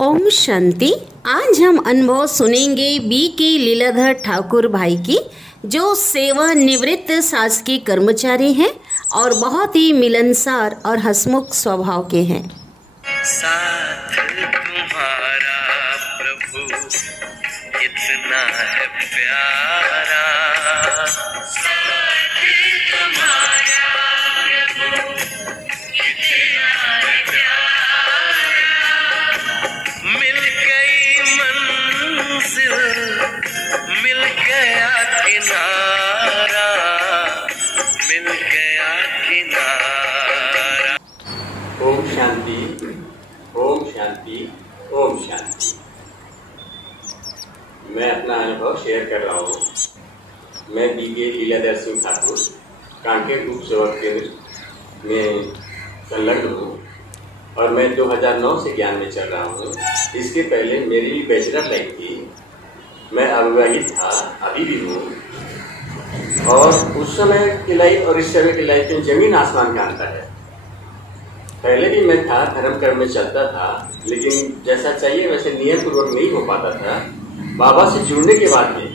ओम शांति। आज हम अनुभव सुनेंगे बी.के. लीलाधर ठाकुर भाई की, जो सेवानिवृत्त शासकीय कर्मचारी हैं और बहुत ही मिलनसार और हंसमुख स्वभाव के हैं। साथ तुम्हारा प्रभु कितना है प्यारा, साथ तुम्हारा प्रभु कितना है प्यारा। मिल गई मंजिल, मिल गया किनारा, मिल गया किनारा। ओम शांति, ओम शांति, ओम शांति। मैं अपना अनुभव शेयर कर रहा हूँ। मैं बी.के. लीलाधर सिंह ठाकुर कांकेर उप सेवक केंद्र में संलग्न हूँ और मैं 2009 से ज्ञान में चल रहा हूँ। इसके पहले मेरी बैचलर लाइफ थी। मैं अविवाहित था, अभी भी हूँ। और उस समय की लाइफ और इस समय की लाइफ में जमीन आसमान का अंतर है। पहले भी मैं था, धर्म कर्म में चलता था, लेकिन जैसा चाहिए वैसे नियम पूर्वक नहीं हो पाता था। बाबा से जुड़ने के बाद में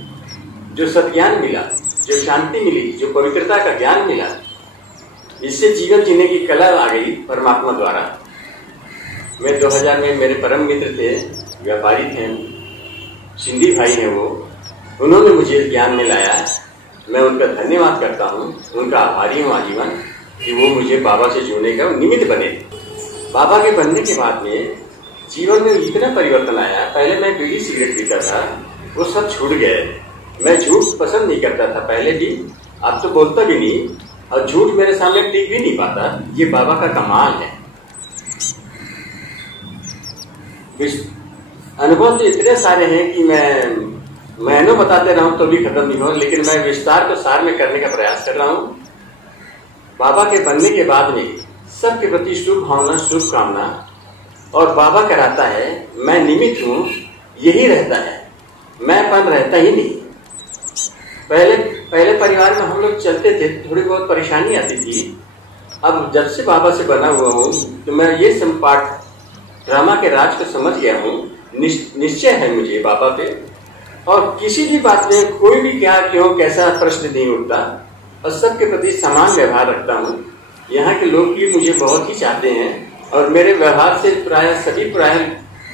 जो सत्ज्ञान मिला, जो शांति मिली, जो पवित्रता का ज्ञान मिला, इससे जीवन जीने की कला आ गई परमात्मा द्वारा। मैं 2000 में मेरे परम मित्र थे, व्यापारी थे, सिंधी भाई हैं वो, उन्होंने मुझे ज्ञान में लाया। मैं उनका धन्यवाद करता हूँ, उनका आभारी हूँ आजीवन कि वो मुझे बाबा से जुड़ने का निमित्त बने। बाबा के बनने के बाद में जीवन में इतना परिवर्तन आया। पहले मैं बीड़ी सिगरेट पीता था, वो सब छूट गए। मैं झूठ पसंद नहीं करता था पहले भी, अब तो बोलता भी नहीं, और झूठ मेरे सामने टिक भी नहीं पाता। ये बाबा का कमाल है। अनुभव तो इतने सारे हैं कि मैं महीनों बताते रहूं तो भी खत्म नहीं हो, लेकिन मैं विस्तार को सार में करने का प्रयास कर रहा हूँ। बाबा के बनने के बाद में सबके प्रति शुभ भावना, शुभ कामना, और बाबा कराता है, मैं निमित्त हूँ, यही रहता है, मैंपन रहता ही नहीं। पहले परिवार में हम लोग चलते थे, थोड़ी बहुत परेशानी आती थी। अब जब से बाबा से बना हुआ हूँ तो मैं ये संपाठ ड्रामा के राज को समझ गया हूँ। निश्चय है मुझे बाबा पे, और किसी भी बात में कोई भी क्या क्यों कैसा प्रश्न नहीं उठता, और सबके प्रति समान व्यवहार रखता हूँ। यहाँ के लोग भी मुझे बहुत ही चाहते हैं, और मेरे व्यवहार से प्राय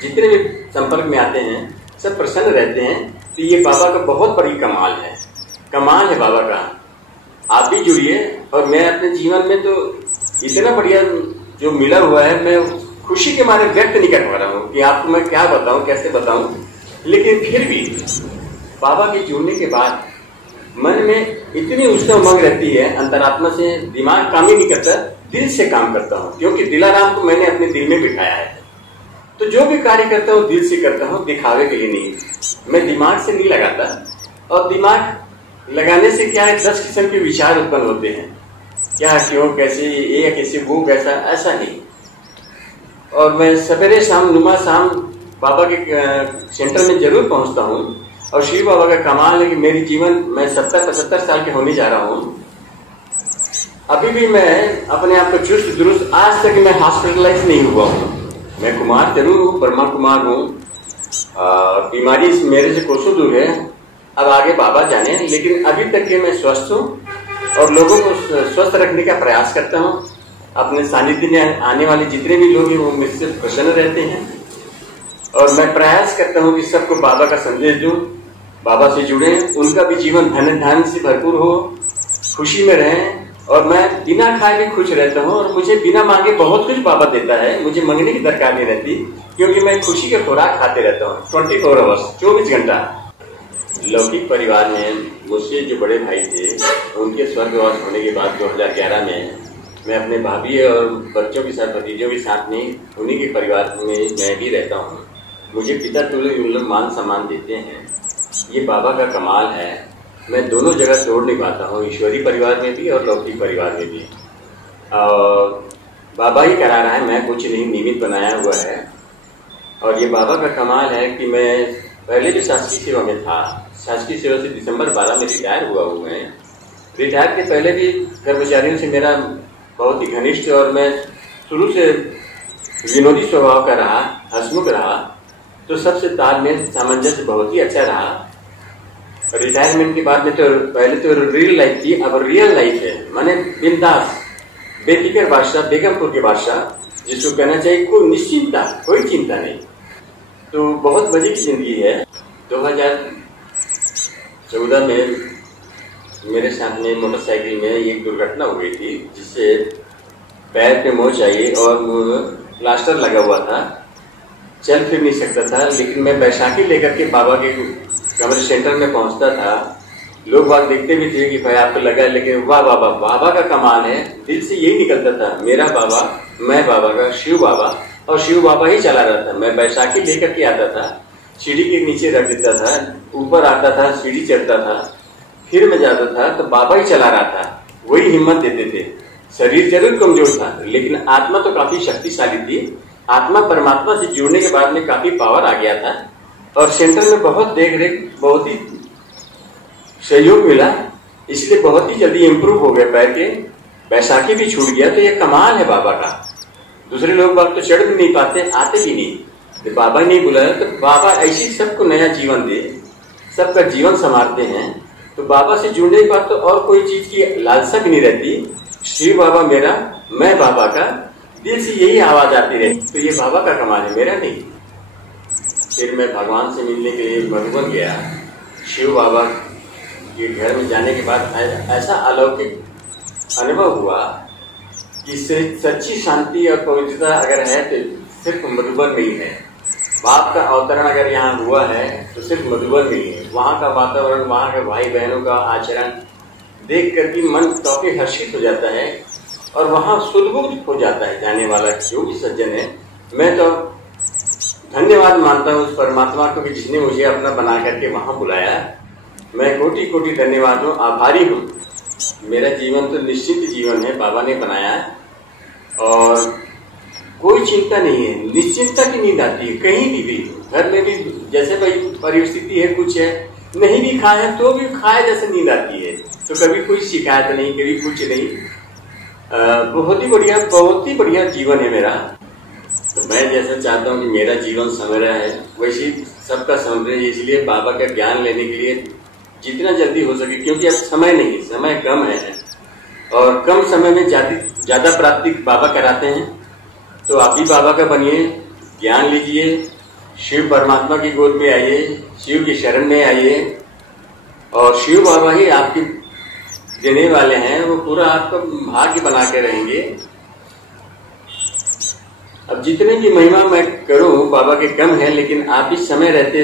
जितने भी संपर्क में आते हैं सब प्रसन्न रहते हैं। तो ये बाबा का बहुत बड़ी कमाल है, कमाल है बाबा का। आप भी जुड़िए। और मैं अपने जीवन में तो इतना बढ़िया जो मिला हुआ है, मैं खुशी के मारे व्यक्त नहीं कर पा रहा हूँ कि आपको मैं क्या बताऊँ, कैसे बताऊँ। लेकिन फिर भी बाबा के जुड़ने के बाद मन में इतनी उत्साह उमंग रहती है, अंतरात्मा से। दिमाग काम ही नहीं करता, दिल से काम करता हूँ, क्योंकि दिलाराम को मैंने अपने दिल में बिठाया है। तो जो भी कार्य करता हूँ दिल से करता हूँ, दिखावे के लिए नहीं। मैं दिमाग से नहीं लगाता। और दिमाग लगाने से क्या है, 10 किस्म के विचार उत्पन्न होते हैं, क्या क्यों कैसे, ये कैसे, वो कैसा, ऐसा नहीं। और मैं सवेरे शाम नुमा शाम बाबा के सेंटर में जरूर पहुंचता हूँ। और शिव बाबा का कमाल है कि मेरी जीवन, मैं 70-75 साल के होने जा रहा हूँ, अभी भी मैं अपने आप को चुस्त दुरुस्त, आज तक मैं हॉस्पिटलाइज नहीं हुआ हूँ। मैं कुमार जरूर हूँ, ब्रह्मा कुमार हूँ, बीमारी मेरे से कोसों दूर है, अब आगे बाबा जाने, लेकिन अभी तक के मैं स्वस्थ हूँ और लोगों को स्वस्थ रखने का प्रयास करता हूँ। अपने सानिध्य में आने वाले जितने भी लोग हैं वो मुझसे प्रसन्न रहते हैं, और मैं प्रयास करता हूँ कि सबको बाबा का संदेश दूं, बाबा से जुड़े, उनका भी जीवन धन धान से भरपूर हो, खुशी में रहें। और मैं बिना खाए भी खुश रहता हूँ, और मुझे बिना मांगे बहुत कुछ बाबा देता है। मुझे मांगने की दरकार नहीं रहती, क्योंकि मैं खुशी के खुराक खाते रहता हूँ 24 आवर्स, 24 घंटा। लौकिक परिवार में मुझसे जो बड़े भाई थे, उनके स्वर्गवास होने के बाद 2011 में मैं अपने भाभी और बच्चों के साथ, भतीजों के साथ में, उन्हीं के परिवार में मैं भी रहता हूँ। मुझे पिता तुल्य उन लोग मान सम्मान देते हैं। ये बाबा का कमाल है। मैं दोनों जगह तोड़ नहीं पाता हूँ, ईश्वरी परिवार में भी और लौकिक परिवार में भी। और बाबा ही करा रहा है, मैं कुछ नहीं, निमित्त बनाया हुआ है। और ये बाबा का कमाल है कि मैं पहले जो शासकीय सेवा में था, शासकीय सेवा से दिसंबर 12 में रिटायर हुआ हूँ मैं। रिटायर के पहले भी कर्मचारियों से मेरा बहुत ही घनिष्ठ, और मैं शुरू से विनोदी स्वभाव का रहा, हंसमुख रहा, तो सबसे तालमेल सामंजस्य बहुत ही अच्छा रहा। रिटायरमेंट के बाद में तो पहले तो रियल लाइफ थी, अब रियल लाइफ है, माने बिंदास बेफिक्र बादशाह, बेगमपुर के बादशाह, जिसको कहना चाहिए कोई निश्चिंता, कोई चिंता नहीं। तो बहुत मजे की जिंदगी है। 2014 में मेरे साथ में मोटरसाइकिल में एक दुर्घटना हो गई थी, जिससे पैर पे मोच आई और प्लास्टर लगा हुआ था, चल फिर नहीं सकता था। लेकिन मैं बैसाखी लेकर के बाबा के कमरे सेंटर में पहुंचता था, लोग बात देखते भी थे कि भाई आपको लगा, लेकिन वाह बाबा, बाबा का कमाल है। दिल से यही निकलता था, मेरा बाबा, मैं बाबा का, शिव बाबा, और शिव बाबा ही चला रहा था। मैं बैसाखी लेकर के आता था, सीढ़ी के नीचे रख देता था, ऊपर आता था, सीढ़ी चढ़ता था, फिर मैं जाता था तो बाबा ही चला रहा था, वही हिम्मत देते थे। शरीर जरूर कमजोर था, लेकिन आत्मा तो काफी शक्तिशाली थी। आत्मा परमात्मा से जुड़ने के बाद में काफी पावर आ गया था, और सेंटर में बहुत देख रेख, बहुत ही सहयोग मिला, इसलिए बहुत ही जल्दी इम्प्रूव हो गए पैर के। बैसाखी भी छूट गया, तो ये कमाल है बाबा का। दूसरे लोग बात तो चढ़ भी नहीं पाते, आते भी नहीं, तो बाबा नहीं बुलाया, तो बाबा ऐसी सबको नया जीवन दे, सबका जीवन संवारते हैं। तो बाबा से जुड़ने के बाद तो और कोई चीज की लालसा भी नहीं रहती। शिव बाबा मेरा, मैं बाबा का, दिल से यही आवाज आती रहती। तो ये बाबा का कमाल है, मेरा नहीं। फिर मैं भगवान से मिलने के लिए मधुबन गया। शिव बाबा के घर में जाने के बाद ऐसा अलौकिक अनुभव हुआ कि सच्ची शांति और पवित्रता अगर है तो सिर्फ मधुबन में ही है। बाप का अवतरण अगर यहाँ हुआ है तो सिर्फ मधुबन में ही है। वहाँ का वातावरण, वहाँ के भाई बहनों का आचरण देख करके मन काफी हर्षित हो जाता है, और वहाँ सुदबुद्ध हो जाता है जाने वाला जो भी सज्जन है। मैं तो धन्यवाद मानता हूँ उस परमात्मा को कि जिसने मुझे अपना बना करके वहाँ बुलाया। मैं कोटि कोटि धन्यवाद हूँ, आभारी हूँ। मेरा जीवन तो निश्चित जीवन है, बाबा ने बनाया, और कोई चिंता नहीं है, निश्चिंता की नींद आती है। कहीं भी घर में भी जैसे भाई परिस्थिति है, कुछ है, नहीं भी खाए तो भी खाए जैसे नींद आती है। तो कभी कोई शिकायत नहीं, कभी कुछ नहीं। बहुत ही बढ़िया जीवन है मेरा। तो मैं जैसा चाहता हूँ कि मेरा जीवन संवरा है, वैसे सबका संवरे। इसलिए बाबा का ज्ञान लेने के लिए जितना जल्दी हो सके, क्योंकि अब समय नहीं, समय कम है, और कम समय में ज्यादा प्राप्ति बाबा कराते हैं। तो आप भी बाबा का बनिए, ज्ञान लीजिए, शिव परमात्मा की गोद में आइए, शिव की शरण में आइए, और शिव बाबा ही आपकी देने वाले हैं। वो पूरा आपका भाग्य बना के रहेंगे। अब जितने की महिमा मैं करूं बाबा के कम है, लेकिन आप इस समय रहते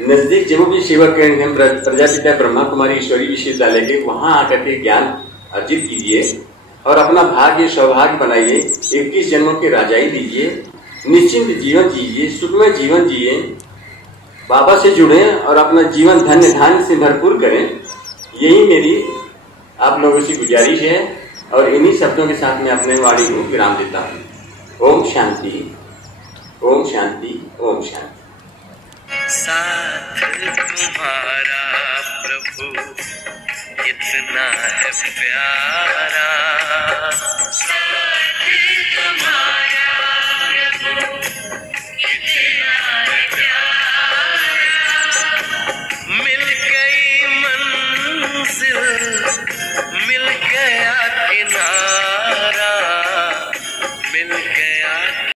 नजदीक जो भी सेवा केंद्र हैं प्रजापिता ब्रह्मा कुमारी ईश्वरी विश्वविद्यालय के, वहां आकर के ज्ञान अर्जित कीजिए और अपना भाग्य सौभाग्य बनाइए। 21 जन्मों की राजाई दीजिए, निश्चिंत जीवन जीजिए, सुखमय जीवन जिए, बाबा से जुड़े और अपना जीवन धन्य धान्य से भरपूर करें। यही मेरी आप लोगों से गुजारिश है, और इन्हीं शब्दों के साथ मैं अपने वाणी को विराम देता हूँ। ओम शांति, ओम शांति, ओम शांति। साथ तुम्हारा प्रभु इतना है प्यारा, साथ तुम्हारा